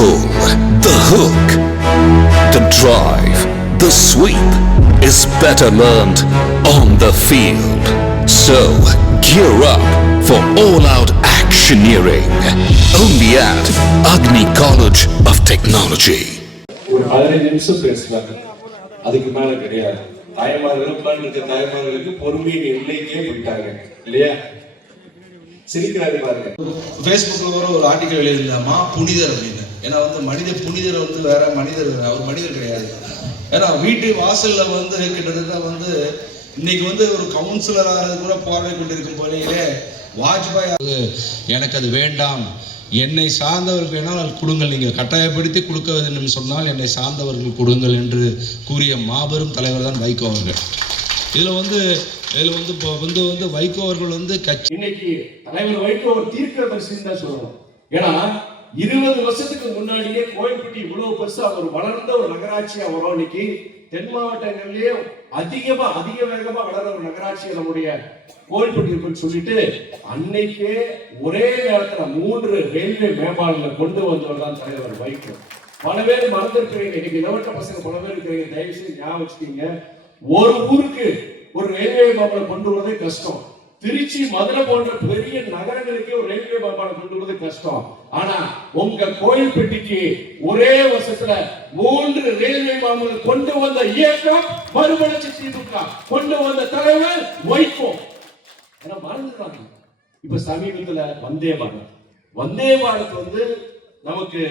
pull, the hook, the drive, the sweep is better learned on the field. So, gear up for all-out actioneering. Only at Agni College of Technology. ஒரு 15 நிமிஷம் பேசுறாங்க, அதுக்கு மேல கிடையாது. தாய்மார்களுக்கு பொறுமையின் எல்லைக்கே போயிட்டாங்க இல்லையா? சிரிக்கிறாரு பாருங்க. ஃபேஸ்புக்கில் ஒரு ஆர்டிக்கல் எழுதிடலாமா புனிதர் அப்படின்னு. ஏன்னா மனித புனிதரை வேற மனிதர், அவர் மனிதர் கிடையாது. ஏன்னா வீட்டு வாசல்ல கிட்டத்தட்ட இன்னைக்கு ஒரு கவுன்சிலர் ஆகிறது கூட போராடி கொண்டிருக்கும் போலேயே வாஜ்பாய் எனக்கு அது வேண்டாம், என்னை சார்ந்தவர்கள் வேணால் கொடுங்கள், நீங்கள் கட்டாயப்படுத்தி கொடுக்க வேண்டும் சொன்னால் என்னை சார்ந்தவர்கள் கொடுங்கள் என்று கூறிய மாபெரும் தலைவர் தான் வைகோ அவர்கள். இதுல இப்போ வைகோ அவர்கள் கட்சி இன்னைக்கு தலைவர் வைகோ ஒரு தீர்க்கதரிசின்னு தான் சொல்லணும். ஏன்னா 20 வருஷத்துக்கு முன்னாடியே கோயில்பட்டி இவ்வளவு பெருசா ஒரு வளர்ந்த ஒரு நகராட்சியா வரும். இன்னைக்கு தென் மாவட்டங்களிலேயே அதிக வேகமா வளர ஒரு நகராட்சி நம்முடைய கோயில்பட்டி இருக்குன்னு சொல்லிட்டு அன்னைக்கே ஒரே நேரத்துல 3 ரயில்வே மேம்பாலங்களை கொண்டு வந்தவர் தான் தலைவர் வைகோ. பல பேர் மறந்துருக்கிறீங்க, இன்னைக்கு இளவட்ட பசங்க பல பேர் இருக்கிறீங்க, தயவு செய்து ஞாபகம் வச்சுக்கீங்க. ஒரு ஊருக்கு ஒரு ரயில்வே மேம்பாலம் கொண்டு வரதே கஷ்டம். திருச்சி, மதுரை போன்ற பெரிய நகரங்களுக்கே ஒரு ரயில்வே மேம்பாலம் கொண்டு வருவது கஷ்டம். ஆனா உங்க கோயில்பட்டிக்கு ஒரே வருஷத்துல 3 ரயில்வே மேம்பாலம் கொண்டு வந்த இயக்கம் மறுமலர்ச்சி திமுக, கொண்டு வந்த தலைவர் வைகோ. ஏன்னா மறந்துடுறாங்க. இப்ப சமீபத்துல வந்தே பாரத் நமக்கு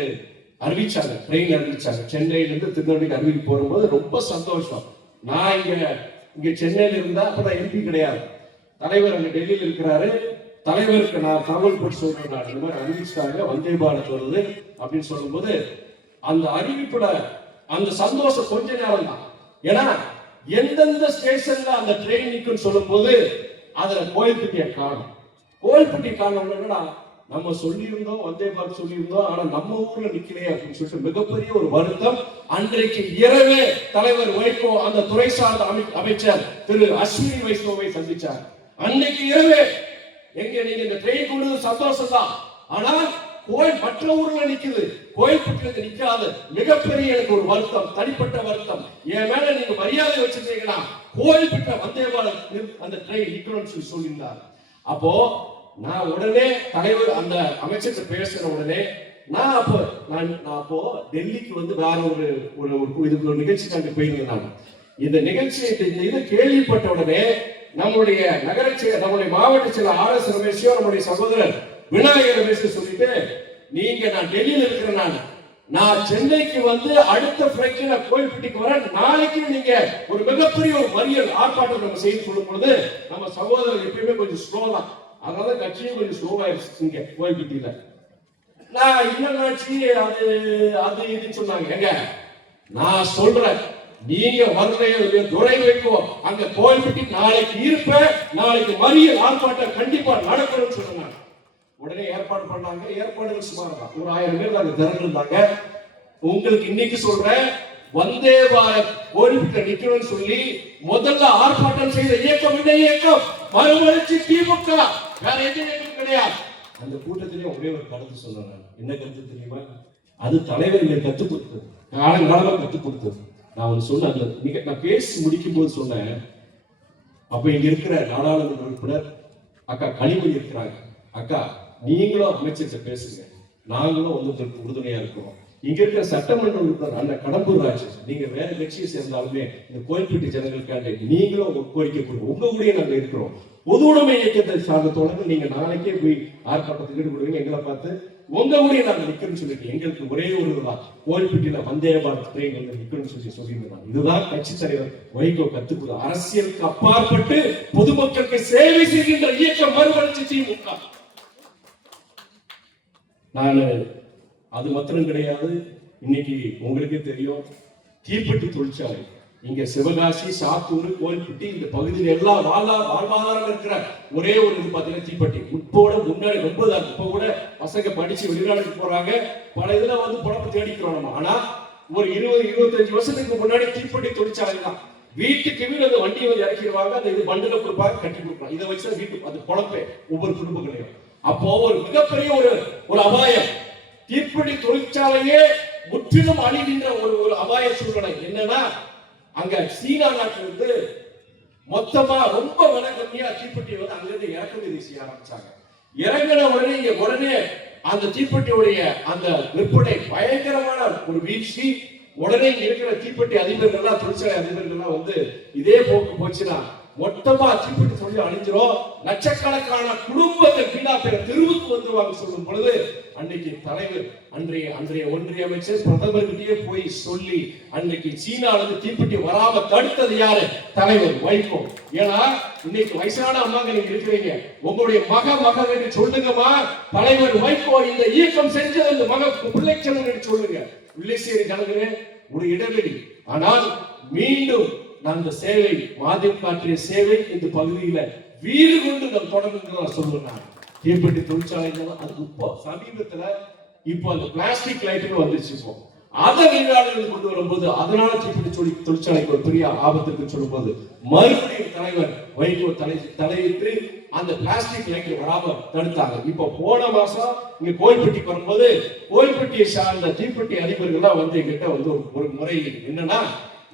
அறிவிச்சாங்க, ட்ரெயின் அறிவிச்சாங்க. சென்னையில இருந்து திருநெல்வேலிக்கு அறிவிக்க போகும்போது ரொம்ப சந்தோஷம். நான் இங்க சென்னையில இருந்தா அப்பதான் எம்பி கிடையாது, தலைவர் அங்க டெல்லியில இருக்கிறாரு. தலைவருக்கு நான் தகவல் போட்டு சொல்றேன், நான் இந்த மாதிரி அறிவிச்சிட்டாங்க வந்தே பாரத் வருது அப்படின்னு சொல்லும் போது அந்த அறிவிப்புல அந்த சந்தோஷம் கொஞ்ச நேரம் தான். ஏன்னா எந்தெந்த ஸ்டேஷன்ல அந்த ட்ரெயின் நிக்குன்னு சொல்லும் போது அதுல கோயில்பட்டியை காணும். கோயில்பட்டி காரணம் என்னன்னா, நம்ம சொல்லியிருந்தோம் வந்தே பாரத் சொல்லியிருந்தோம், ஆனா நம்ம ஊர்ல நிக்கலையே அப்படின்னு சொல்லிட்டு மிகப்பெரிய ஒரு வருத்தம். அன்றைக்கு இரவே தலைவர் வைகோ அந்த துறை சார்ந்த அமைச்சர் திரு அஸ்வினி வைஷ்ணவை சந்திச்சார். அன்னைக்கு இரவே நீங்க இந்த ட்ரெயின் கொண்டு சந்தோஷம் தான், ஆனா மற்ற ஊர்ல நிக்குது, கோயில்பட்டியில நிக்காது. மிகப்பெரிய எனக்கு ஒரு வருத்தம், தனிப்பட்ட வருத்தம். என் மேல நீங்க மரியாதை வச்சிருந்தீங்கன்னா கோயில்பட்ட வந்தே பாரத் அந்த ட்ரெயின் நிக்கணும்னு சொல்லியிருந்தார். அப்போ நான் உடனே தலைவர் அந்த அமைச்சர் பேசுற உடனே நான் அப்போ டெல்லிக்கு வேற ஒரு நிகழ்ச்சிக்கு அங்க போயிருந்தேன். நான் இந்த நிகழ்ச்சியை இது கேள்விப்பட்ட உடனே நம்முடைய நம்முடைய மாவட்ட செயலர் RS ரமேஷோ, நம்முடைய சகோதரர் விநாயகர் ரமேஷ் சொல்லிட்டு, நான் டெல்லியில இருக்கிறேன், நான் சென்னைக்கு அடுத்த ஃபிளைட்ல கோயில்பட்டிக்கு வர, நாளைக்கு நீங்க ஒரு மிகப்பெரிய ஒரு மறியல் ஆர்ப்பாட்டம் நம்ம செய்து சொல்லும் பொழுது நம்ம சகோதரர் எப்பயுமே கொஞ்சம் ஸ்லோ தான், அதனால கட்சியும் கொஞ்சம் ஸ்லோவாயிருச்சு இங்க கோயில்பட்டியில. நான் இல்லைனாச்சு அது இதுன்னு சொன்னாங்க. நான் சொல்றேன், நீங்க வரலையோ துறை வைக்கோ அங்க கோயில்பட்டி நாளைக்கு நாளைக்கு மறியல் ஆர்ப்பாட்டம் கண்டிப்பா நடக்கணும்னு சொன்னாங்க. உடனே ஏற்பாடு பண்ணாங்க. ஏற்பாடுகள் சுமார் தான், ஒரு 1000 பேர் அங்க திரண்டிருந்தாங்க. உங்களுக்கு இன்னைக்கு சொல்றேன், வந்தே பாரத் கோயில்பட்டி நிக்கணும்னு சொல்லி முதல்ல ஆர்ப்பாட்டம் செய்த இயக்கம் இந்த இயக்கம் மறுமலர்ச்சி திமுக, வேற எந்த இயக்கம் கிடையாது. அந்த கூட்டத்திலே ஒரே ஒரு கருத்து சொல்றேன். என்ன கருத்து தெரியுமா? அது தலைவர்கள் கத்துக் கொடுத்தது, காலங்காலமா கத்துக் கொடுத்தது. நான் சொன்னேன், நான் பேசி முடிக்கும் போது சொன்னேன், அப்ப இங்க இருக்கிற நாடாளுமன்ற உறுப்பினர் அக்கா கனிமொழி இருக்கிறாங்க, அக்கா நீங்களும் அமைச்சர்கிட்ட பேசுங்க, நாங்களும் உறுதுணையா இருக்கிறோம். இங்க இருக்கிற சட்டமன்ற உறுப்பினர் அந்த கடம்பூர் ராஜ், நீங்க வேற கட்சியை சேர்ந்தாலுமே இந்த கோயில்பட்டி ஜனங்களுக்காக நீங்களும் ஒரு கோரிக்கை கொடுங்க, உங்க கூடயே நாங்க இருக்கிறோம். பொது உடைமை இயக்கத்தை சார்ந்த தொடர்ந்து நீங்க நாளைக்கே போய் ஆர்ப்பாட்டத்துக்கு ஈடுபடுவீங்க, எங்களை பார்த்து உங்க ஊரே நாங்க நிக்கணும்னு சொல்லிட்டு எங்களுக்கு ஒரே ஒரு இதுதான், கோயில்பட்டியில வந்தே பாரத் ட்ரெயின் நிக்கணும்னு சொல்லியிருந்தாங்க. இதுதான் கட்சி தலைவர் வைகோ கத்துக்குது. அரசியலுக்கு அப்பாற்பட்டு பொதுமக்களுக்கு சேவை செய்கின்ற இயக்கம் மறுமலர்ச்சி திமுக. நான் அது மாத்திரம் கிடையாது, இன்னைக்கு உங்களுக்கே தெரியும், தீப்பெட்டி தொழிற்சாலை இங்க சிவகாசி, சாத்தூர், கோயில்பட்டி இந்த பகுதியில் எல்லாம் வாழ்வாதாரம் இருக்கிற ஒரே ஒரு இது பாத்தீங்கன்னா தீப்பெட்டி. உட்போட முன்னாடி ரொம்ப தான், இப்ப கூட பசங்க படிச்சு வெளிநாட்டுக்கு போறாங்க, பல இதுல பொழப்பு தேடிக்கிறோம் நம்ம. ஆனா ஒரு 20-25 வருஷத்துக்கு முன்னாடி தீப்பெட்டி தொழிற்சாலை தான். வீட்டுக்கு வீடு அந்த வண்டியை இறக்கிடுவாங்க, அந்த இது பண்டுல கொடுப்பாங்க, கட்டி கொடுப்பாங்க. இதை வச்சு வீட்டுக்கு அது பொழப்பே ஒவ்வொரு குடும்பங்களையும். அப்போ ஒரு மிகப்பெரிய ஒரு அபாயம். தீப்பெட்டி தொழிற்சாலை தொழிற்சாலையே முற்றிலும் அழிகின்ற ஒரு அபாய சூழ்நிலை. என்னன்னா அங்க சீனா நாட்டிலிருந்து மொத்தமா ரொம்ப விலை கம்மியா தீப்பெட்டி வந்து அங்கிருந்து இறக்குமதி செய்ய ஆரம்பிச்சாங்க. இறங்கின உடனே அந்த தீப்பெட்டியுடைய அந்த விற்பனை பயங்கரமான ஒரு வீழ்ச்சி. உடனே இருக்கிற தீப்பெட்டி அதிபர்கள்லாம், தொழிற்சாலை அதிபர்கள்லாம் வந்து இதே போக்கு போச்சுன்னா மொத்தமா தீப்பெட்டி தொழில் அழிஞ்சிரும், லட்சக்கணக்கான குடும்பங்கள் வீணா பேர தெருவுக்கு வந்துருவாங்க சொல்லும் பொழுது அன்னைக்கு தலைவர் அன்றைய ஒன்றிய அமைச்சர் பிரதமர்கிட்டயே போய் சொல்லி அன்னைக்கு சீனால இருந்து தீப்பெட்டி வராம தடுத்தது யாரு? தலைவர் வைகோ. ஏன்னா இன்னைக்கு வயசான அம்மாங்க நீங்க இருக்கிறீங்க, உங்களுடைய மகன் சொல்லுங்கம்மா, தலைவர் வைகோ இந்த இயக்கம் செஞ்சது அந்த மக பிள்ளைச்சல் சொல்லுங்க. உள்ளேசேரி ஜனங்களே ஒரு இடைவெளி, ஆனால் மீண்டும் அந்த சேவை மாதியம் காற்றிய சேவை இந்த பகுதியில வீடு கொண்டு நாம் தொடர்ந்து சொல்லுவேன். தீப்பெட்டி தொழிற்சாலைகள் அது இப்போ சமீபத்துல இப்போ அந்த பிளாஸ்டிக் லைட்டுகள் வந்துருச்சு. இப்போ அதை வெளிநாடுகள் கொண்டு வரும்போது அதனால தீப்பெட்டி தொழிற்சாலைக்கு ஒரு பெரிய ஆபத்துக்கு சொல்லும்போது மறுபடியும் தலைவர் வைகோ தலையிட்டு அந்த பிளாஸ்டிக் லைட் வராம தடுத்தாங்க. இப்போ போன மாசம் இங்க கோயில்பட்டிக்கு வரும்போது கோயில்பட்டியை சார்ந்த தீப்பெட்டி அதிபர்கள்லாம் வந்து எங்கிட்ட வந்து ஒரு முறை என்னன்னா,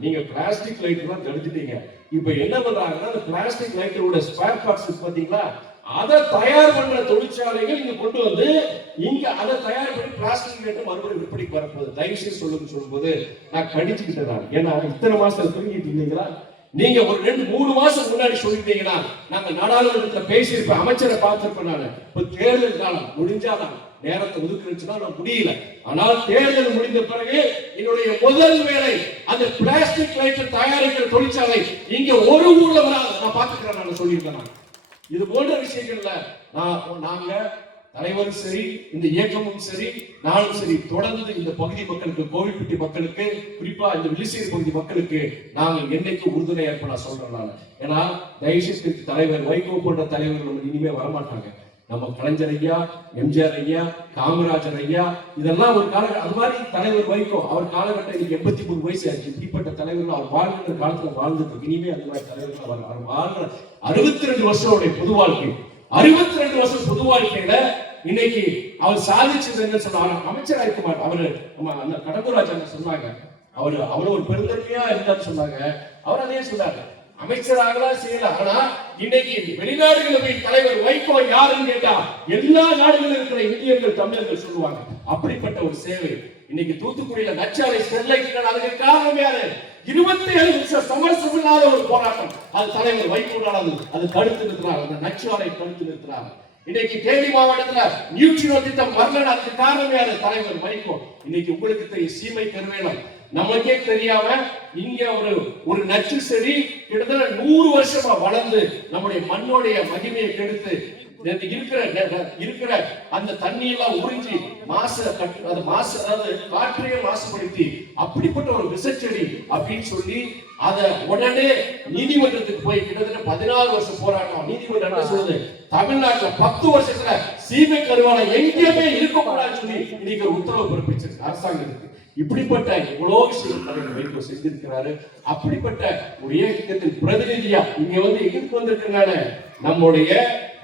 நீங்க பிளாஸ்டிக் லைட் எல்லாம் தடுத்துட்டீங்க, இப்ப என்ன பண்றாங்கன்னா அந்த பிளாஸ்டிக் லைட்டோட ஸ்பேர் பார்ட்ஸ் பாத்தீங்களா, அதை தயார் பண்ற தொழிற்சாலைகள் இங்க கொண்டு வந்து இங்க அதை தயார் பண்ணி பிளாஸ்டிக் லைட் மறுபடியும் விற்பனைக்கு வரப்போகுது, தயவு செய்து சொல்லும்போது நான் கடிச்சுக்கிட்டேன். ஏன்னா இத்தனை மாசத்துல தூங்கிட்டு இருந்தீங்களா? நீங்க ஒரு 2-3 மாசம் முன்னாடி சொல்லிட்டீங்கன்னா நாங்க நாடாளுமன்றத்துல பேசியிருப்பேன், அமைச்சரை பார்த்திருப்பேன். நான் இப்ப தேர்தல் காலம் முடிஞ்சாதான் நேரத்தை ஒதுக்குச்சுன்னா நான் முடியல. ஆனால் தேர்தல் முடிந்த பிறகு என்னுடைய முதல் வேலை அந்த பிளாஸ்டிக் லைட் தயாரிக்கிற தொழிற்சாலை இங்க ஒரு ஊர்ல வராது நான் பாத்துக்கிறேன். நான் சொல்லியிருக்கேன். இது போன்ற விஷயங்கள்ல நாங்க தலைவரும் சரி, இந்த இயக்கமும் சரி, நானும் சரி, தொடர்ந்து இந்த பகுதி மக்களுக்கு, கோவில்பட்டி மக்களுக்கு, குறிப்பா இந்த வில்லிசேரி பகுதி மக்களுக்கு நாங்கள் என்னைக்கு உறுதுணையா இருப்ப நான் சொல்றேன். நான் ஏன்னா தயவுசெய்து தலைவர் வைகோ போன்ற தலைவர்கள் இனிமே வரமாட்டாங்க. நம்ம கலைஞர் ஐயா, எம்ஜிஆர் ஐயா, காமராஜர் ஐயா, இதெல்லாம் ஒரு கால அது மாதிரி தலைவர் வைகோ அவர் காலகட்டம் இன்னைக்கு 83 வயசு ஆச்சு. இப்படிப்பட்ட தலைவர்கள் அவர் வாழ்கிற காலத்துல வாழ்ந்துட்டு இனிமே அந்த மாதிரி தலைவர்கள் அவர் வாழ்ற 62 வருஷம் பொது வாழ்க்கை, 62 வருஷம் பொது வாழ்க்கையில இன்னைக்கு அவர் சாதிச்சது என்ன சொன்னாங்க, அமைச்சரா இருக்க மாட்டார். அவரு அந்த கடம்பூராஜ் சொன்னாங்க, அவரு ஒரு பெருந்தன்மையா இருந்தான்னு சொன்னாங்க. அவர் அதே சொன்னாங்க, அமைச்சராகலாம் செய்யல. ஆனா இன்னைக்கு வெளிநாடுகளில் தலைவர் வைகோ யாருன்னு கேட்டா எல்லா நாடுகளில் இருக்கிற இந்தியர்கள், தமிழர்கள் சொல்லுவாங்க. அப்படிப்பட்ட ஒரு சேவை இன்னைக்கு தூத்துக்குடியில நச்சாலை ஸ்டெர்லைட் அதுக்கு காரணம் யாரு? 27 வருஷம் சமரசம் இல்லாத ஒரு போராட்டம். அது தலைவர் வைகோனால அது தடுத்து நிறுத்தினார், அந்த நச்சாலை தடுத்து நிறுத்தினார். இன்னைக்கு தேனி மாவட்டத்துல நியூட்ரினோ திட்டம் வரல, அதுக்கு காரணம் யாரு? தலைவர் வைகோ. இன்னைக்கு உங்களுக்கு தெரியும் சீமை கருவேலம், நமக்கே தெரியாம இங்க ஒரு நச்சு செடி கிட்டத்தட்ட 100 வருஷமா வளர்ந்து நம்முடைய மண்ணோடைய மகிமையை கெடுத்து இருக்கிற அந்த தண்ணி எல்லாம் உறிஞ்சி அதாவது காற்றையே மாசுபடுத்தி அப்படிப்பட்ட ஒரு விசச்செடி அப்படின்னு சொல்லி அத உடனே நீதிமன்றத்துக்கு போய் கிட்டத்தட்ட 16 வருஷம் போராட்டம். நீதிமன்றம் என்ன சொல்லுது, தமிழ்நாட்டுல 10 வருஷத்துல சீமை கருவாலை எங்கேயுமே இருக்கக்கூடாதுன்னு சொல்லி இன்னைக்கு உத்தரவு பிறப்பிச்சிருக்கு அரசாங்கத்துக்கு. இப்படிப்பட்ட எவ்வளோ விஷயம் தலைவர் வைகோ செஞ்சிருக்கிறாரு. அப்படிப்பட்ட ஒரு இயக்கத்தின் பிரதிநிதியா இங்க வந்து எதிர்த்து வந்திருக்கிறான நம்முடைய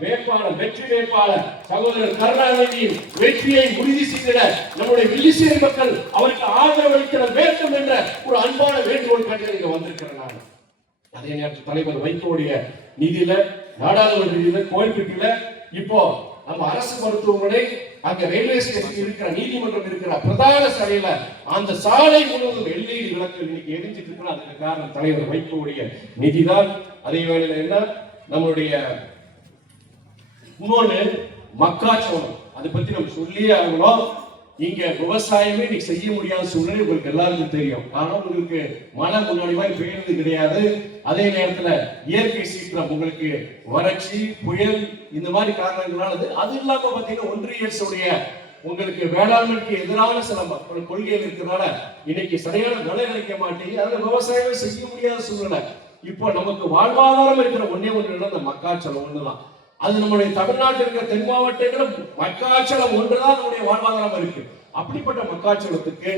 வேட்பாளர், வெற்றி வேட்பாளர் சகோதரர் கருணாநிதியின் வெற்றியை உறுதி செய்திட நம்முடைய வில்லிசேரி மக்கள் அவருக்கு ஆதரவு அளிக்க வேண்டும் என்ற ஒரு அன்பான வேண்டுகோள் கண்டு இங்க வந்திருக்கிறாங்க. அதே நேரத்தில் தலைவர் வைகோடைய நிதியில, நாடாளுமன்ற நிதியில, கோயில்பட்டியில இப்போ நம்ம அரசு மருத்துவமனை, அங்க ரயில்வே ஸ்டேஷன் இருக்கிற, நீதிமன்றம் இருக்கிற பிரதான சாலையில அந்த சாலை முழுவதும் LED விளக்குகள் இன்னைக்கு எரிஞ்சிட்டு இருக்கிற அதுக்கு காரணம் தலைவர் வைகோவுடைய நிதிதான். அதே வேளையில என்ன நம்மளுடைய இன்னொன்னு மக்காச்சோளம், அதை பத்தி நம்ம சொல்லியே ஆகணும். இங்க விவசாயமே நீ செய்ய முடியாத சூழ்நிலை உங்களுக்கு எல்லாருக்கும் தெரியும். ஆனா உங்களுக்கு மழை முன்னாடி மாதிரி பெய்யறது கிடையாது. அதே நேரத்துல இயற்கை சீற்றம், உங்களுக்கு வறட்சி, புயல், இந்த மாதிரி காரணங்களானது. அது இல்லாம பாத்தீங்கன்னா ஒன்றிய அரசுடைய உங்களுக்கு வேளாண்மைக்கு எதிரான சில கொள்கைகள் இருக்கிறதுனால இன்னைக்கு சரியான விலை கிடைக்க மாட்டேங்குது. அதனால விவசாயமே செய்ய முடியாத சூழ்நிலை. இப்போ நமக்கு வாழ்வாதாரம் இருக்கிற ஒன்னே ஒன்று அந்த மக்காச்சோளம் ஒண்ணுதான். அது நம்முடைய தமிழ்நாட்டில் இருக்கிற தென் மாவட்டங்களும் மக்காச்சோளம் ஒன்றுதான் நம்முடைய வாழ்வாதாரம் இருக்கு. அப்படிப்பட்ட மக்காச்சோளத்துக்கு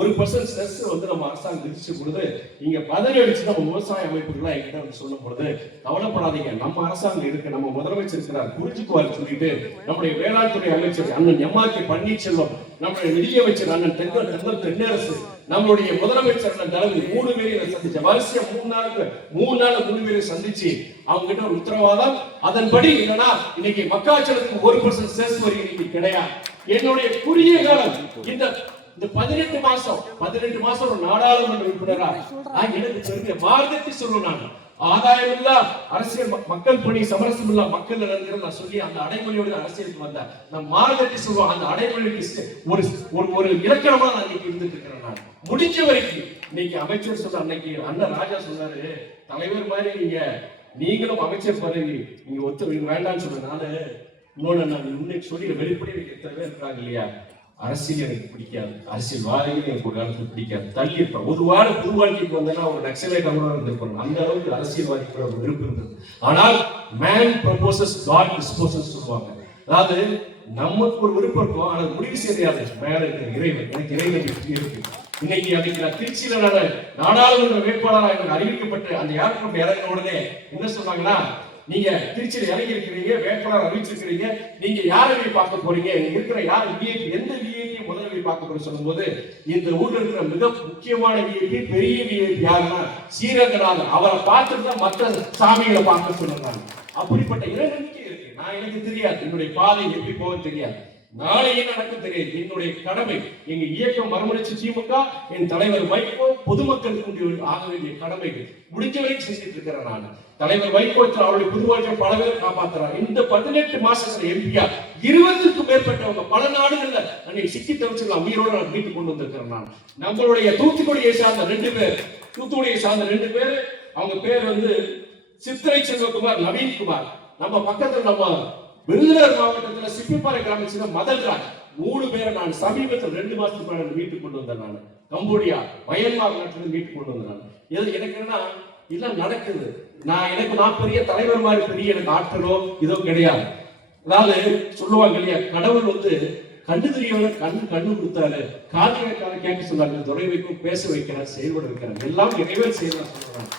1% செஸ் வந்து நம்ம அரசாங்கம் விதிச்ச பொழுது இங்க பதிலளிச்சு நம்ம விவசாய அமைப்புகள் என்கிட்ட வந்து சொல்லும் பொழுது, கவலைப்படாதீங்க, நம்ம அரசாங்கம் இருக்கு, நம்ம முதலமைச்சர் இருக்கிறார், புரிஞ்சுக்குவார் சொல்லிட்டு நம்முடைய வேளாண் துறை அமைச்சர் அண்ணன் எம்.ஆர்.கே. பன்னீர்செல்வம், நம்முடைய நிதியமைச்சர் அண்ணன் தென்னரசு, நம்மளுடைய முதலமைச்சர் அண்ணன் தளபதி 3 பேரையும் சந்திச்ச வரிசையா 3 நாள் 3 பேரையும் சந்திச்சு அவங்க கிட்ட ஒரு உத்தரவாதம், அதன்படி என்னன்னா இன்னைக்கு மக்காச்சோளத்துக்கு 1% செஸ் வரி இன்னைக்கு கிடையாது. என்னுடைய குறுகிய காலம் இந்த 18 மாசம் ஒரு நாடாளுமன்ற உறுப்பினரா எனக்கு தெரிஞ்ச மார்க்கத்தை சொல்லுவேன். நான் ஆதாயம் இல்ல அரசியல், மக்கள் பணி, சமரசம் இல்ல மக்கள் நலன்கள் நான் சொல்லி அந்த அடைமொழியோட அரசியலுக்கு வந்தேன். நான் மார்க்கத்தை சொல்லுவேன். அந்த அடைமொழிக்கு ஒரு இலக்கணமா நான் இன்னைக்கு இருந்துட்டு இருக்கிறேன். நான் முடிஞ்ச வரைக்கும் இன்னைக்கு அமைச்சர் சொல்ற அன்னைக்கு அண்ணன் ராஜா சொன்னாரு, தலைவர் மாதிரி நீங்களும் அமைச்சர் பதவி நீங்க வேண்டாம்னு சொல்ற. இன்னொன்னு நான் இன்னைக்கு சொல்லி வெளிப்படையாக எத்தனை பேர் இருக்காங்க இல்லையா, அரசியல் எனக்கு பிடிக்காது, அரசியல் வாழ்க்கையும் எனக்கு ஒரு காலத்துல பிடிக்காது, தள்ளி இருப்பேன். ஒரு வாரம் புது வாழ்க்கைக்கு வந்தேன்னா ஒரு நக்சலைட்டாக இருந்திருப்பேன். அந்த அளவுக்கு அரசியல்வாதிக்கு ஒரு விருப்பம் இருந்தது. ஆனால் மேன் ப்ரொபோசஸ் காட் டிஸ்போசஸ் சொல்லுவாங்க. அதாவது நமக்கு ஒரு விருப்பம் இருக்கும், ஆனால் முடிவு செய்யாது மேல இருக்கிற இறைவன். எனக்கு இறைவன் இருக்கு. இன்னைக்கு அதுக்கு நான் திருச்சியில நாடாளுமன்ற வேட்பாளராக எனக்கு அறிவிக்கப்பட்டு அந்த ஏர்போர்ட் இறங்கின உடனே என்ன சொன்னாங்கன்னா, நீங்க திருச்சியில இறங்கி இருக்கிறீங்க, வேட்பாளர் அறிவிச்சிருக்கிறீங்க, நீங்க யாரை போய் பார்க்க போறீங்க, இங்க இருக்கிற யார் விஐபி, எந்த விஐபி முதல்ல போய் பார்க்க போறேன்னு சொல்லும் போது, இந்த ஊர்ல இருக்கிற மிக முக்கியமான விஐபி, பெரிய விஐபி யாருன்னா ஸ்ரீரங்கநாதர். அவரை பார்த்துட்டு தான் மற்ற சாமிகளை பார்க்க சொல்றாங்க. அப்படிப்பட்ட இறைநம்பிக்கை இருக்கு. எனக்கு தெரியாது என்னுடைய பாதை எப்படி போக தெரியாது, நாளை என்ன நடக்கும் தெரியாது. என்னுடைய கடமை, எங்க இயக்கம் மறுமலர்ச்சி திமுக, என் தலைவர் வைகோ, பொதுமக்களுக்கு ஆக வேண்டிய கடமைகள் முடிஞ்ச வரைக்கும் செஞ்சுட்டு இருக்கிறேன். நான் தலைவர் வைகோ அவருடைய புது வாழ்க்கை பல பேர் காப்பாற்றுறாங்க. இந்த 18 மாசத்துல எம்பியா 20க்கும் மேற்பட்டவங்க பல நாடுகள்ல அன்னைக்கு சிக்கி தவிச்சிடலாம் உயிரோட நான் வீட்டுக்கு கொண்டு வந்திருக்கிறேன். நான் நம்மளுடைய தூத்துக்குடியை சார்ந்த 2 பேர், அவங்க பேர் வந்து சித்திரை செல்வகுமார், நவீன்குமார். நம்ம பக்கத்துல நம்ம விருதுநகர் மாவட்டத்துல சிப்பிப்பாறை கிராமத்துல மதல்ராஜ் 3 பேரை நான் சமீபத்தில் 2 மாசத்துக்கு முன்னாடி வீட்டுக்கு கொண்டு வந்தேன். நான் கம்போடியா, மயன்மார் நாட்டிலிருந்து வீட்டுக்கு கொண்டு வந்தேன். எனக்கு என்னன்னா இதெல்லாம் நடக்குது. நான் பெரிய தலைவர் மாதிரி பெரிய எனக்கு ஆற்றலோ இதோ கிடையாது. அதாவது சொல்லுவாங்க இல்லையா, கடவுள் வந்து கண்ணு தெரியவன கண்ணு கொடுத்தாரு, காது கேட்க சொன்னாங்க, துறை வைக்கும், பேச வைக்கிறார், செயல்பட வைக்கிறார், எல்லாம் இறைவன் செய்யலாம் சொல்றாங்க.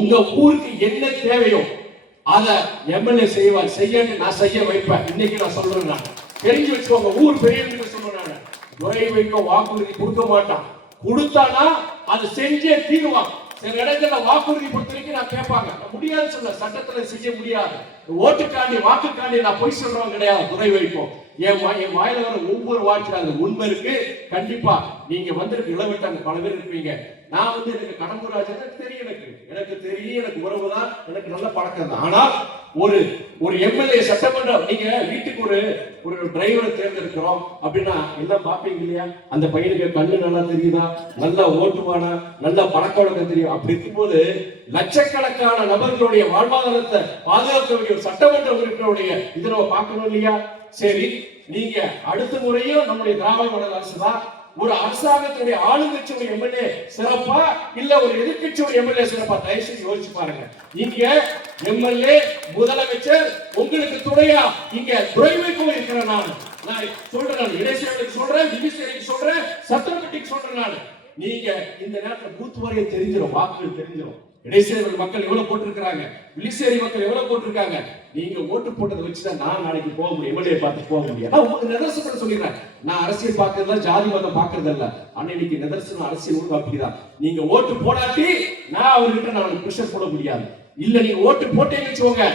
உங்க ஊருக்கு என்ன தேவையோ அத எம்எல்ஏ செய்ய நான் செய்ய வைப்பேன். இன்னைக்கு நான் சொல்றேன், நான் தெரிஞ்சு வச்சுக்கோங்க. ஊர் பெரியவங்க சொல்றேன், துறை வைக்க வாக்குறுதி கொடுக்க மாட்டான், கொடுத்தானா அது செஞ்சே தீருவான். சில இடத்துல வாக்குறுதி பொறுத்தவரைக்கும் நான் கேட்பாங்க, முடியாது சொல்ல, சட்டத்துல செய்ய முடியாது, ஓட்டுக்காண்டி வாக்குக்காண்டி நான் போய் சொல்றவங்க கிடையாது. துறை வைப்போம். என் வாயில வர ஒவ்வொரு வார்த்தையும் அந்த உண்மை இருக்கு. கண்டிப்பா நீங்க வந்திருக்கு இளவட்டாங்க பல பேர் இருப்பீங்க. நான் வந்து எனக்கு கடம்பூராஜன் தெரியும், எனக்கு தெரியும், எனக்கு உறவுதான், எனக்கு நல்ல பழக்கம் தான். ஆனால் ஒரு எம்எல்ஏ சட்டமன்றம், நீங்க வீட்டுக்கு ஒரு டிரைவரை தேர்ந்தெடுக்கிறோம் அப்படின்னா எல்லாம் பாப்பீங்க இல்லையா, அந்த பையனுக்கு கண்ணு நல்லா தெரியுதா, நல்லா ஓட்டுவானா, நல்லா பழக்க வழக்கம் தெரியும். அப்படி இருக்கும்போது லட்சக்கணக்கான நபர்களுடைய வாழ்வாதாரத்தை பாதுகாக்க வேண்டிய ஒரு சட்டமன்ற உறுப்பினருடைய இதை நம்ம பார்க்கணும் இல்லையா. சரி, நீங்க அடுத்த முறையும் நம்முடைய திராவிட மாடல் அரசு தான், ஒரு அரசாங்கத்துடைய ஆளுங்கட்சியுடைய எம்எல்ஏ சிறப்பா இல்ல ஒரு எதிர்கட்சியுடைய எம்எல்ஏ சிறப்பா, தயவு செய்து யோசிச்சு பாருங்க. இங்க எம்எல்ஏ முதலமைச்சர் உங்களுக்கு துணையா இங்க துறை வைக்கும் இருக்கிறேன். நான் சொல்றேன், இடைச்சேரிக்கு சொல்றேன், திவிசேரிக்கு சொல்றேன், சத்திரப்பட்டிக்கு சொல்றேன். நீங்க இந்த நேரத்துல பூத் வரைய தெரிஞ்சிடும், வாக்குகள் தெரிஞ்சிடும். இடைச்சேரி மக்கள் எவ்வளவு போட்டிருக்காங்க, வில்லிசேரி மக்கள் எவ்வளவு போட்டிருக்காங்க. நீங்க ஓட்டு போட்டதை வச்சுதான் நான் நாளைக்கு போக முடியும், எம்எல்ஏ பார்த்து போக முடியும். உங்களுக்கு நிதர்சனம் சொல்லிடுறேன், நான் அரசியல் பார்க்கறதுல ஜாதி மதம் பார்க்கறது இல்ல. அன்னைக்கு நிதர்சனம் அரசியல் ஒழுங்கு அப்படிதான். நீங்க ஓட்டு போடாட்டி நான் அவர்கிட்ட நான் பிரஷர் போட முடியாது. இல்ல நீங்க ஓட்டு போட்டேன்னு வச்சுக்கோங்க,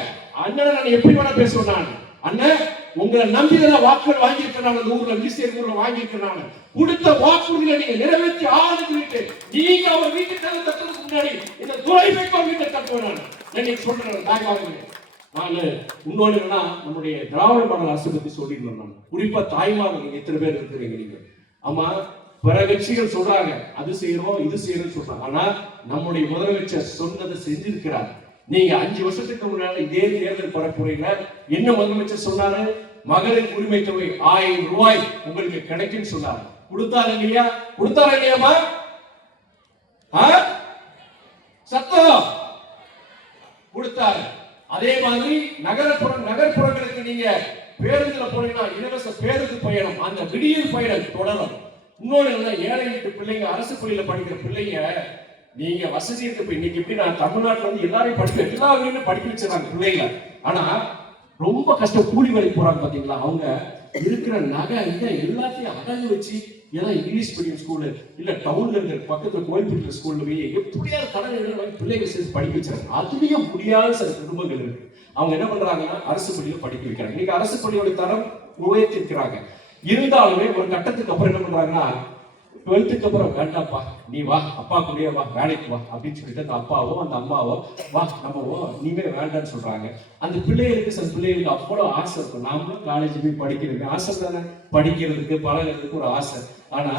அண்ணன் நான் எப்படி வேணா பேசுவேன். நான் அண்ணன் உங்களை நம்பிதான் வாக்குகள் வாங்கியிருக்கிறாங்க, அந்த ஊர்ல வில்லிசேரி ஊர்ல வாங்கியிருக்கிறாங்க. கொடுத்த வாக்குறுதியை நீங்க நிறைவேற்றி ஆளுநர் நீங்க அவர் வீட்டுக்கு தட்டுறதுக்கு முன்னாடி இந்த துறை வைக்கும் வீட்டை தட்டுவேன். நான் சொல்றேன் தாய்மார்களே. நான் இன்னொன்னு என்னன்னா, நம்முடைய திராவிட மாடல் அரசு பத்தி சொல்லிருந்தோம். நான் குறிப்பா தாய்மார்கள் நீங்க எத்தனை பேர் இருக்கிறீங்க. நீங்க ஆமா, பிற கட்சிகள் சொல்றாங்க அது செய்யறோம் இது செய்யறோம்னு சொல்றாங்க. ஆனா நம்முடைய முதலமைச்சர் சொன்னதை செஞ்சிருக்கிறார். நீங்க 5 வருஷத்துக்கு முன்னாடி இதே தேர்தல் பரப்புரையில என்ன முதலமைச்சர் சொன்னாரு, மகளிர் உரிமை தொகை 1000 ரூபாய் உங்களுக்கு கிடைக்குன்னு சொன்னார். கொடுத்தாரு இல்லையாமா? சத்தம் கொடுத்தாரு. அதே மாதிரி நகர்ப்புறங்களுக்கு நீங்க பேருந்துல போனீங்கன்னா இலவச பேருந்து பயணம், அந்த விடியல் பயணம் தொடரும். இன்னொன்னு ஏழை வீட்டு பிள்ளைங்க, அரசு பள்ளியில படிக்கிற பிள்ளைங்க, நீங்க வசதி இருக்கு. இன்னைக்கு எப்படி நான் தமிழ்நாட்டுல வந்து எல்லாரையும் படிக்க வச்சிருக்காங்க பிள்ளைங்க. ஆனா ரொம்ப கஷ்டம், கூலி வேலைக்கு போறாங்க பாத்தீங்களா, அவங்க இருக்கிற நகை எல்லாத்தையும் அடகு வச்சு ஏதாவது இங்கிலீஷ் மீடியம் ஸ்கூலு இல்ல டவுன்ல இருக்கிற பக்கத்துல கோயில்பட்டு ஸ்கூல்ல போய் எப்படியாவது கடன் பிள்ளைகள் சேர்த்து படிக்க வச்சாங்க. அதுலயும் முடியாத சில குடும்பங்கள் இருக்கு. அவங்க என்ன பண்றாங்கன்னா அரசு பள்ளியில படிக்க வைக்கிறாங்க. இன்னைக்கு அரசு பள்ளியோட தரம் உயர்த்திருக்கிறாங்க. இருந்தாலுமே ஒரு கட்டத்துக்கு அப்புறம் என்ன பண்றாங்கன்னா 12th அப்புறம் வேண்டாப்பா, நீ வா அப்பா கூடயே வா, வேலைக்கு வா அப்படின்னு சொல்லிட்டு அந்த அப்பாவோ அந்த அம்மாவோ வா நம்மவோ நீவே வேண்டான்னு சொல்றாங்க. அந்த பிள்ளைகளுக்கு சில பிள்ளைகளுக்கு அவ்வளவு ஆசை இருக்கும். நாமளும் காலேஜ் போய் படிக்கிறதுக்கு ஆசை தானே, படிக்கிறதுக்கு பழகிறதுக்கு ஒரு ஆசை. ஆனா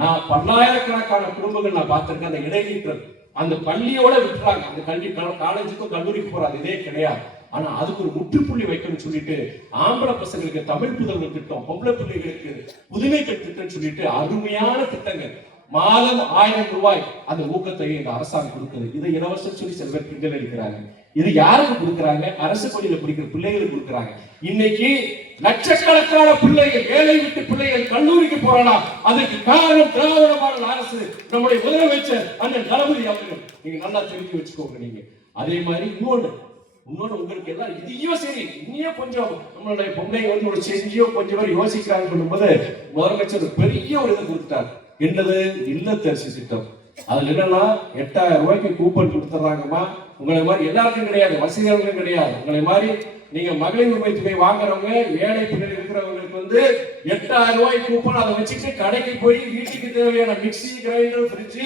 நான் பல்லாயிரக்கணக்கான குடும்பங்கள் நான் பார்த்திருக்கேன். அந்த இடைநீட்டல் அந்த பள்ளியோட விட்டுறாங்க. அந்த கல்வி காலேஜுக்கும் கல்லூரிக்கு போறாங்க, இதே கிடையாது. ஆனா அதுக்கு ஒரு முற்றுப்புள்ளி வைக்கணும்னு சொல்லிட்டு ஆம்பளை பசங்களுக்கு தமிழ் புதல்வர் திட்டம், பொம்பளை பிள்ளைகளுக்கு புதுமை பெண் திட்டம் சொல்லிட்டு அருமையான திட்டங்கள், மாதம் 1000 ரூபாய் அந்த ஊக்கத்தை இந்த அரசாங்கம் கொடுக்குது. இதை இலவசம் சொல்லி சில பேர் கிண்டல் அடிக்கிறாங்க. இது யாருக்கு கொடுக்குறாங்க? அரசு பள்ளியில படிக்கிற பிள்ளைகளுக்கு கொடுக்குறாங்க. இன்னைக்கு லட்சக்கணக்கான பிள்ளைகள், ஏழை வீட்டு பிள்ளைகள் கல்லூரிக்கு போறலாம். அதுக்கு காரணம் திராவிட மாடல் அரசு, நம்முடைய முதலமைச்சர் அண்ணன் தளபதி அவர்கள். நீங்க நல்லா தெரிஞ்சு வச்சுக்கோங்க. நீங்க அதே மாதிரி இன்னொன்று உங்களுக்கு எல்லாம் இதையும் சரி, இன்னும் கொஞ்சம் நம்மளுடைய பொம்மையை வந்து ஒரு செஞ்சியோ கொஞ்சம் பேர் யோசிக்கிறாங்க பண்ணும்போது முதலமைச்சர் பெரிய ஒரு இதை கொடுத்துட்டார். என்னது? இல்லத்தரசி திட்டம். அதுல என்னன்னா 8000 ரூபாய்க்கு கூப்பன் கொடுத்துறாங்கம்மா. உங்களை மாதிரி எல்லாருக்கும் கிடையாது, வசதியாளர்களும் கிடையாது. உங்களை மாதிரி நீங்க மகளிர் உரிமை தொகை வாங்குறவங்க, ஏழை பிள்ளை இருக்கிறவங்களுக்கு வந்து 8000 ரூபாய் கூப்பன், அதை வச்சுட்டு கடைக்கு போய் வீட்டுக்கு தேவையான மிக்சி, கிரைண்டர், ஃப்ரிட்ஜ்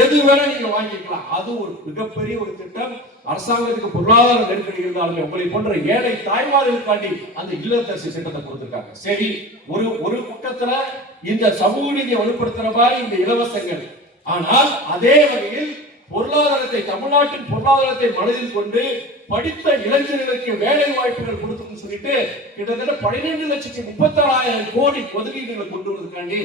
எது வேணா நீங்க வாங்கிக்கலாம். அது ஒரு மிகப்பெரிய ஒரு திட்டம். அரசாங்கத்துக்கு பொருளாதார நெருக்கடி இருந்தாலுமே உங்களை போன்ற ஏழை தாய்மார்களுக்காண்டி அந்த இல்லத்தரசி திட்டத்தை கொடுத்திருக்காங்க. சரி, ஒரு கூட்டத்துல இந்த சமூக நீதியை வலுப்படுத்துற மாதிரி இந்த இலவசங்கள். ஆனால் அதே வகையில் பொருளாதாரத்தை, தமிழ்நாட்டின் பொருளாதாரத்தை மனதில் கொண்டு படித்த இளைஞர்களுக்கு வேலை வாய்ப்புகள் கொடுத்துன்னு சொல்லிட்டு கிட்டத்தட்ட 12,36,000 கோடி முதலீடுகளை கொண்டு வருவதற்காண்டி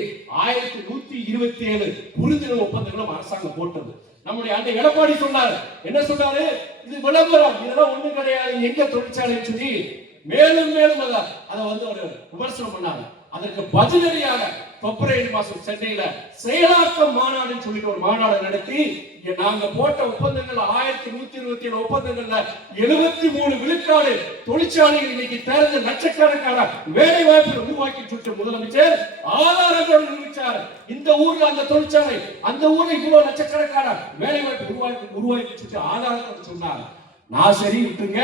1127 புரிந்துணர்வு ஒப்பந்தங்களும் அரசாங்கம் போட்டது. நம்முடைய அந்த எடப்பாடி சொன்னார், என்ன சொன்னாரு? இது விளம்பரம், இதெல்லாம் ஒண்ணு கிடையாது, எங்க தொழிற்சாலைன்னு சொல்லி மேலும் மேலும் அதை வந்து ஒரு விமர்சனம் பண்ணாங்க. அதற்கு பதிலடியாக பிப்ரவரி மாசம் சென்னையில செயலாக்க மாநாடுன்னு சொல்லிட்டு ஒரு மாநாடு நடத்தி நாங்க போட்ட ஒப்பந்தங்கள் 1127 ஒப்பந்தங்கள்ல 73 விழுக்காடு தொழிற்சாலைகள் இன்னைக்கு திறந்து லட்சக்கணக்கான வேலை வாய்ப்புகளை உருவாக்கி சொல்லிட்டு முதலமைச்சர் ஆதாரத்தோடு நிரூபிச்சார். இந்த ஊர்ல அந்த தொழிற்சாலை, அந்த ஊர்ல இவ்வளவு லட்சக்கணக்கான வேலை வாய்ப்பு உருவாக்கி சொல்லிட்டு ஆதாரத்தோடு சொன்னார். நான் சரி விட்டுருங்க,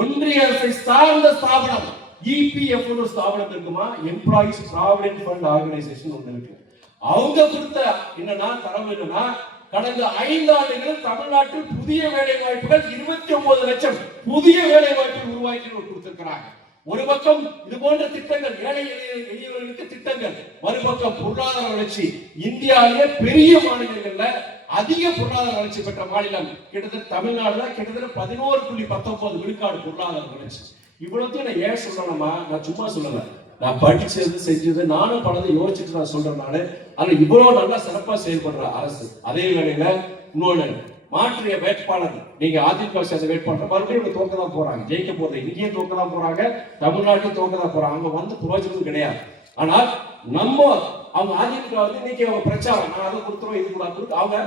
ஒன்றிய அரசை சார்ந்த ஸ்தாபனம் EPF ஸ்தாபனம் இருக்குமா, எம்ப்ளாயிஸ் ப்ராவிடென்ட் ஃபண்ட் ஆர்கனைசேஷன் ஒன்று இருக்கு. அவங்க கொடுத்த என்னன்னா தரவு என்னன்னா, கடந்த 5 ஆண்டுகளில் தமிழ்நாட்டில் புதிய வேலை வாய்ப்புகள் 29 லட்சம் புதிய வேலை வாய்ப்புகள் உருவாக்கி கொடுத்திருக்கிறாங்க. ஒரு பக்கம் இது போன்ற திட்டங்கள், ஏழை எளியவர்களுக்கு திட்டங்கள், மறுபக்கம் பொருளாதார வளர்ச்சி. இந்தியாவிலே பெரிய மாநிலங்கள்ல அதிக பொருளாதார வளர்ச்சி பெற்ற மாநிலம் கிட்டத்தட்ட தமிழ்நாடுல கிட்டத்தட்ட 11.19 விழுக்காடு பொருளாதார வளர்ச்சி. இவ்வளவுத்தையும் நான் ஏன் சொல்லணுமா? நான் சும்மா சொல்லல, நான் படிச்சது செஞ்சது நானும் பலதை யோசிச்சுட்டு நான் சொல்றேன். ஆனா இவ்வளவு நல்லா சிறப்பா செயல்படுற அரசு. அதே வேளையில இன்னொன்னு, மாற்றிய வேட்பாளர், நீங்க அதிமுக சேர்ந்த வேட்பாளர் மறுபடியும் தோக்க தான் போறாங்க, ஜெயிக்க போறது இங்கேயும் தோக்க தான் போறாங்க, தமிழ்நாட்டிலும் தோக்க தான் போறாங்க. அவங்க வந்து பிரயோஜனம் கிடையாது. ஆனால் நம்ம அவங்க அதிமுக வந்து இன்னைக்கு அவங்க பிரச்சாரம், நான் அதை கொடுத்துருவோம் இது கூட அவங்க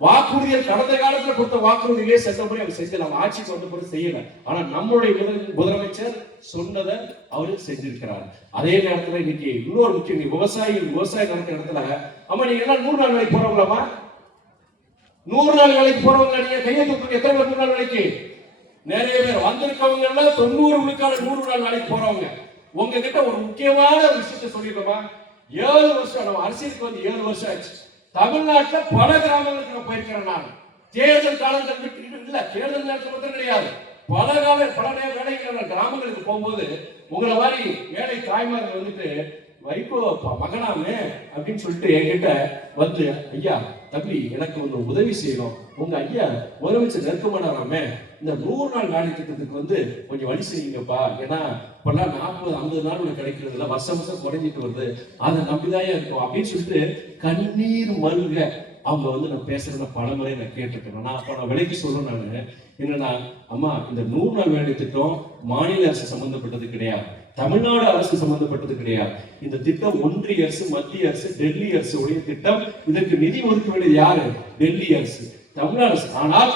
வாக்குறுதிகள் கடந்த காலத்துல கொடுத்த வாக்குறுதிகளே சென்றபடி அவர் செஞ்சல, நம்ம ஆட்சிக்கு வந்த பிறகு செய்யல. ஆனா நம்மளுடைய முதலமைச்சர் சொன்னதை அவரு செஞ்சிருக்கிறார். அதே நேரத்துல இன்னைக்கு இன்னொரு முக்கியம், விவசாயம் நடக்கிற இடத்துல, ஆமா நீங்க எல்லாம் 100 நாள் வேலைக்கு போறவங்களாமா? 100 நாள் வேலைக்கு போறவங்க நீங்க கையை தூக்குங்க. எத்தனை 100 நாள் வேலைக்கு? நிறைய பேர் வந்திருக்கவங்க எல்லாம் 90 விழுக்காடு 100 நாள் வேலைக்கு போறவங்க. உங்ககிட்ட ஒரு முக்கியமான விஷயத்தை சொல்லிடுமா, 7 வருஷம் நம்ம அரசியலுக்கு வந்து 7 வருஷம் ஆச்சு. தமிழ்நாட்டுல பல கிராமங்களுக்கு நான் போயிருக்கிறேன். நான் தேர்தல் காலங்கள் விட்டு இல்ல, தேர்தல் நேரத்தில் மட்டும் கிடையாது, பல வேலைகள் கிராமங்களுக்கு போகும்போது உங்களை மாதிரி ஏழை தாய்மார்கள் வந்துட்டு வைகோ மகனாமே அப்படின்னு சொல்லிட்டு என்கிட்ட வந்து, ஐயா தம்பி எனக்கு ஒன்று உதவி செய்யணும், உங்க ஐயா முதலமைச்சர் நெருக்கமானாராமே, இந்த 100 நாள் வேலை திட்டத்துக்கு வந்து கொஞ்சம் வழி செய்யுங்கப்பா, ஏன்னா இப்பெல்லாம் 40-50 நாள் கிடைக்கிறது இல்லை, வருஷம் குறைஞ்சிட்டு வருது, அதை நம்பிதான் இருக்கும் அப்படின்னு சொல்லிட்டு கண்ணீர் மல்க அவங்க வந்து நான் பேசுறத பலமுறை நான் கேட்டிருக்கேன். நான் அப்ப நான் விலைக்கு சொல்றேன், நான் என்னன்னா, அம்மா இந்த 100 நாள் வேலை திட்டம் மாநில அரசு சம்பந்தப்பட்டது கிடையாது, தமிழ்நாடு அரசு சம்பந்தப்பட்டது கிடையாது. இந்த திட்டம் ஒன்றிய அரசு, மத்திய அரசு, டெல்லி அரசு உடைய திட்டம். இதற்கு நிதி ஒதுக்க வேண்டியது யாரு? டெல்லி அரசு, தமிழ்நாடு அரசு. ஆனால்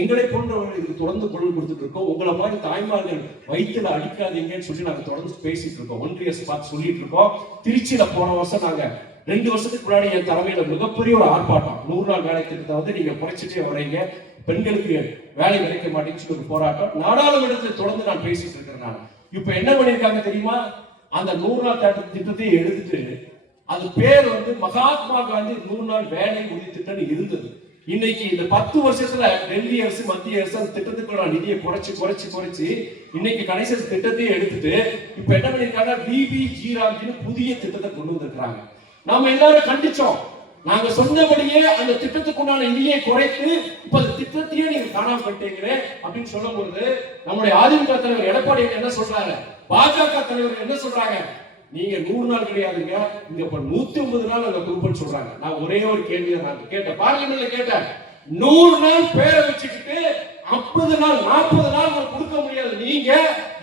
எங்களை போன்றவர்கள் இதுக்கு தொடர்ந்து குரல் கொடுத்துட்டு இருக்கோம். உங்களை மாதிரி தாய்மார்கள் வயிற்றுல அடிக்காதீங்கன்னு சொல்லி நாங்க தொடர்ந்து பேசிட்டு இருக்கோம். ஒன்றிய அரசு பார்த்து சொல்லிட்டு இருக்கோம். திருச்சியில போன வருஷம் நாங்க 2 வருஷத்துக்கு முன்னாடி என் தலைமையில மிகப்பெரிய ஒரு ஆர்ப்பாட்டம், 100 நாள் வேலை திட்டத்தை வந்து நீங்க குறைச்சிட்டே வரீங்க, பெண்களுக்கு வேலை கிடைக்க மாட்டேங்குன்னு ஒரு போராட்டம் நாடாளுமன்றத்தில் தொடர்ந்து நான் பேசிட்டு இருக்கிறேன். நான் இப்ப என்ன பண்ணிருக்காங்க தெரியுமா? அந்த 100 நாள் திட்டத்தையே எடுத்துட்டு அது பேர் வந்து மகாத்மா காந்தி 100 நாள் வேலை உறுதி திட்டம் இருந்தது. இன்னைக்கு இந்த 10 வருஷத்துல டெல்லி அரசு, மத்திய அரசு அந்த திட்டத்துக்குள்ள நிதியை குறைச்சு இன்னைக்கு கடைசி திட்டத்தையே எடுத்துட்டு இப்ப என்ன பண்ணிருக்காங்க? BBGராம்ஜின்னு புதிய திட்டத்தை கொண்டு வந்திருக்காங்க. நாம எல்லாரும் கண்டிச்சோம். நாங்க சொன்னபடியே அந்த திட்டத்துக்குண்டான நிதியை குறைத்து இப்ப அந்த திட்டத்தையே நீங்க காணாம பண்ணிட்டீங்களே அப்படின்னு சொல்லும் பொழுது நம்முடைய அதிமுக தலைவர் எடப்பாடி என்ன சொல்றாங்க, பாஜக தலைவர் என்ன சொல்றாங்க? நீங்க 100 நாள் கிடையாதுங்க, இங்க இப்ப 150 நாள் அங்க கொடுப்பேன்னு சொல்றாங்க. நான் ஒரே ஒரு கேள்வியை நான் கேட்டேன், பார்லிமெண்ட்ல கேட்டேன். 100 நாள் பேரை வச்சுக்கிட்டு 50 நாள் 40 நாள் கொடுக்க முடியாது, நீங்க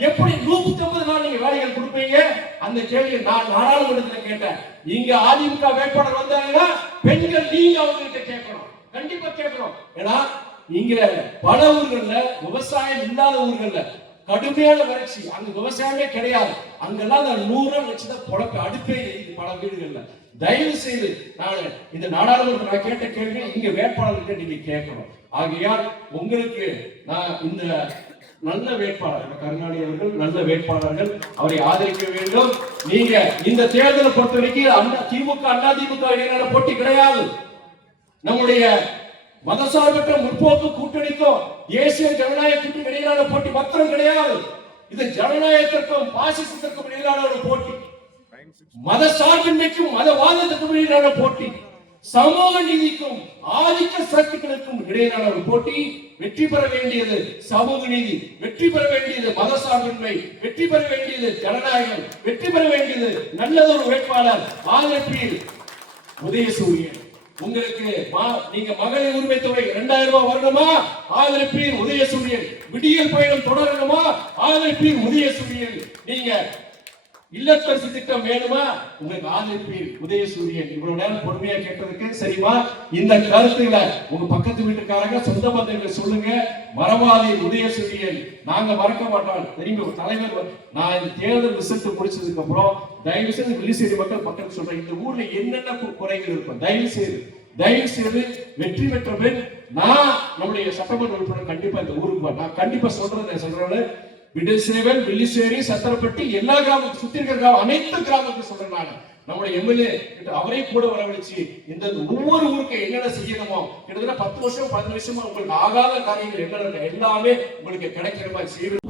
எப்படி 150 நாள் நீங்க வேலைகள் கொடுப்பீங்க? அந்த கேள்வியை நான் நாடாளுமன்றத்தில் கேட்டேன். இங்க அதிமுக வேட்பாளர் வந்தாங்கன்னா பெண்கள் நீங்க அவங்க கிட்ட கேட்கணும், கண்டிப்பா கேட்கணும். ஏன்னா நீங்க பல ஊர்கள்ல விவசாயம் இல்லாத ஊர்கள்ல கடுமையான வறட்சி, அங்க விவசாயமே கிடையாது, அங்கெல்லாம் அந்த 100 நாள் வச்சுதான் பொழப்பு, அடுப்பே எரியுது பல வீடுகள்ல. தயவு செய்து நான் இந்த நாடாளுமன்ற நான் கேட்ட கேள்வி இங்க வேட்பாளர்கிட்ட நீங்க கேட்கணும். ஆகையால் உங்களுக்கு நான் இந்த நல்ல வேட்பாளர் கருணாநிதி அவர்கள் நல்ல வேட்பாளர்கள், அவரை ஆதரிக்க வேண்டும். நீங்க இந்த தேர்தலை பொறுத்த வரைக்கும் திமுக அண்ணா திமுக இடையிலான போட்டி கிடையாது. நம்முடைய மதசார்பற்ற முற்போக்கு கூட்டணிக்கும் தேசிய ஜனநாயக கூட்டணி இடையிலான போட்டி மாத்திரம் கிடையாது. இது ஜனநாயகத்திற்கும் பாசிசத்திற்கும் இடையிலான ஒரு போட்டி, மத சார்பின்மைக்கும் மதவாதத்திற்கும் இடையிலான போட்டி, சமூக நீதிக்கும் ஆதிக்க சக்திகளுக்கும் இடையிலான ஒரு போட்டி. வெற்றி பெற வேண்டியது சமூக நீதி, வெற்றி பெற வேண்டியது மத சார்பின்மை, வெற்றி பெற வேண்டியது ஜனநாயகம், வெற்றி பெற வேண்டியது நல்லதொரு வேட்பாளர் ஆதரப்பில் உதயசூரியன். உங்களுக்கு நீங்க மகளிர் உரிமை தொகை 2000 ரூபாய் வரணுமா? ஆதரப்பீர் உதயசூரியன். விடியல் பயணம் தொடரணுமா? ஆதரப்பீர் உதயசூரியன். நீங்க இல்லத்தரசி திட்டம் வேணுமா? உங்களுக்கு ஆதரப்பீர் உதயசூரியன். இவ்வளவு நேரம் பொறுமையா கேட்டதுக்கு சரிமா? இந்த கருத்துல உங்க பக்கத்து வீட்டுக்காரங்க சொந்த பந்தங்களை சொல்லுங்க. மரவாதி உதயசூரியன் நாங்க மறக்க மாட்டோம். தெரியுமா தலைவர், நான் இந்த தேர்தல் ரிசல்ட் முடிச்சதுக்கு அப்புறம் தயவு செய்து வில்லிசேரி மக்கள் பக்கத்து சொல்றேன், இந்த ஊர்ல என்னென்ன குறைகள் இருக்கும் தயவு செய்து வெற்றி பெற்ற பின் நான் நம்முடைய சட்டமன்ற உறுப்பினர் கண்டிப்பா இந்த ஊருக்கு நான் கண்டிப்பா சொல்றேன். விடுசேவன், வில்லிசேரி, சத்திரப்பட்டி எல்லா கிராமத்துக்கு சுத்தி இருக்கிற கிராமம் அனைத்து கிராமத்துக்கு சொல்றேன். நான் நம்முடைய எம்எல்ஏ அவரே கூட வரவழைச்சு இந்த ஒவ்வொரு ஊருக்கு என்னென்ன செய்யணுமோ கிட்டத்தட்ட 10 வருஷம் 15 வருஷமா உங்களுக்கு ஆகாத காரியங்கள் என்ன எல்லாமே உங்களுக்கு கிடைக்கிற மாதிரி செய்ய